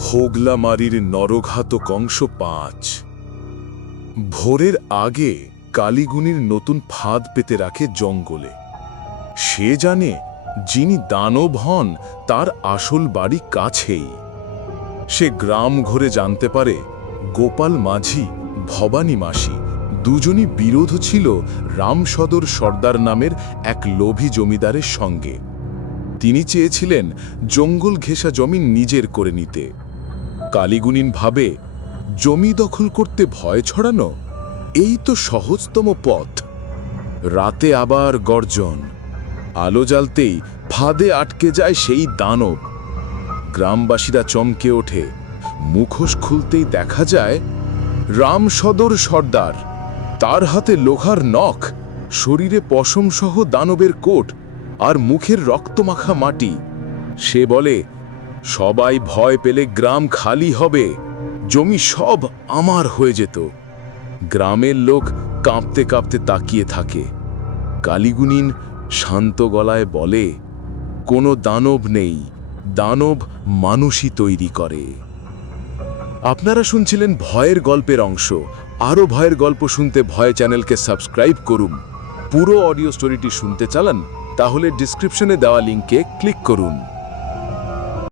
হোগলামারির নরঘাতক অংশ পাঁচ। ভোরের আগে কালীগুনির নতুন ফাঁদ পেতে রাখে জঙ্গলে। সে জানে যিনি দানব হন, তার আসল বাড়ি কাছেই। সে গ্রাম ঘুরে জানতে পারে গোপাল মাঝি, ভবানী মাসি, দুজনই বিরোধ ছিল রামসদর সর্দার নামের এক লোভী জমিদারের সঙ্গে। তিনি চেয়েছিলেন জঙ্গল ঘেঁষা জমি নিজের করে নিতে। কালীগুনিন ভাবে জমি দখল করতে ভয় ছড়ানো, এই তো সহজতম পথ। রাতে আবার গর্জন, আলো জ্বালতেই ফাঁদে আটকে যায় সেই দানব। গ্রামবাসীরা চমকে ওঠে, মুখোশ খুলতেই দেখা যায়, রামসদর সর্দার, তার হাতে লোহার নখ, শরীরে পশমসহ দানবের কোট আর মুখের রক্তমাখা মাটি। সে বলে সবাই ভয় পেলে গ্রাম খালি হবে, জমি সব আমার হয়ে যেত। গ্রামের লোক কাঁপতে কাঁপতে তাকিয়ে থাকে। কালীগুনিন শান্ত গলায় বলে, কোনো দানব নেই, দানব মানুষই তৈরি করে। আপনারা শুনছিলেন ভয়ের গল্পের অংশ। আরও ভয়ের গল্প শুনতে ভয় চ্যানেলকে সাবস্ক্রাইব করুন। পুরো অডিও স্টোরিটি শুনতে চালান, তাহলে ডিসক্রিপশনে দেওয়া লিঙ্কে ক্লিক করুন।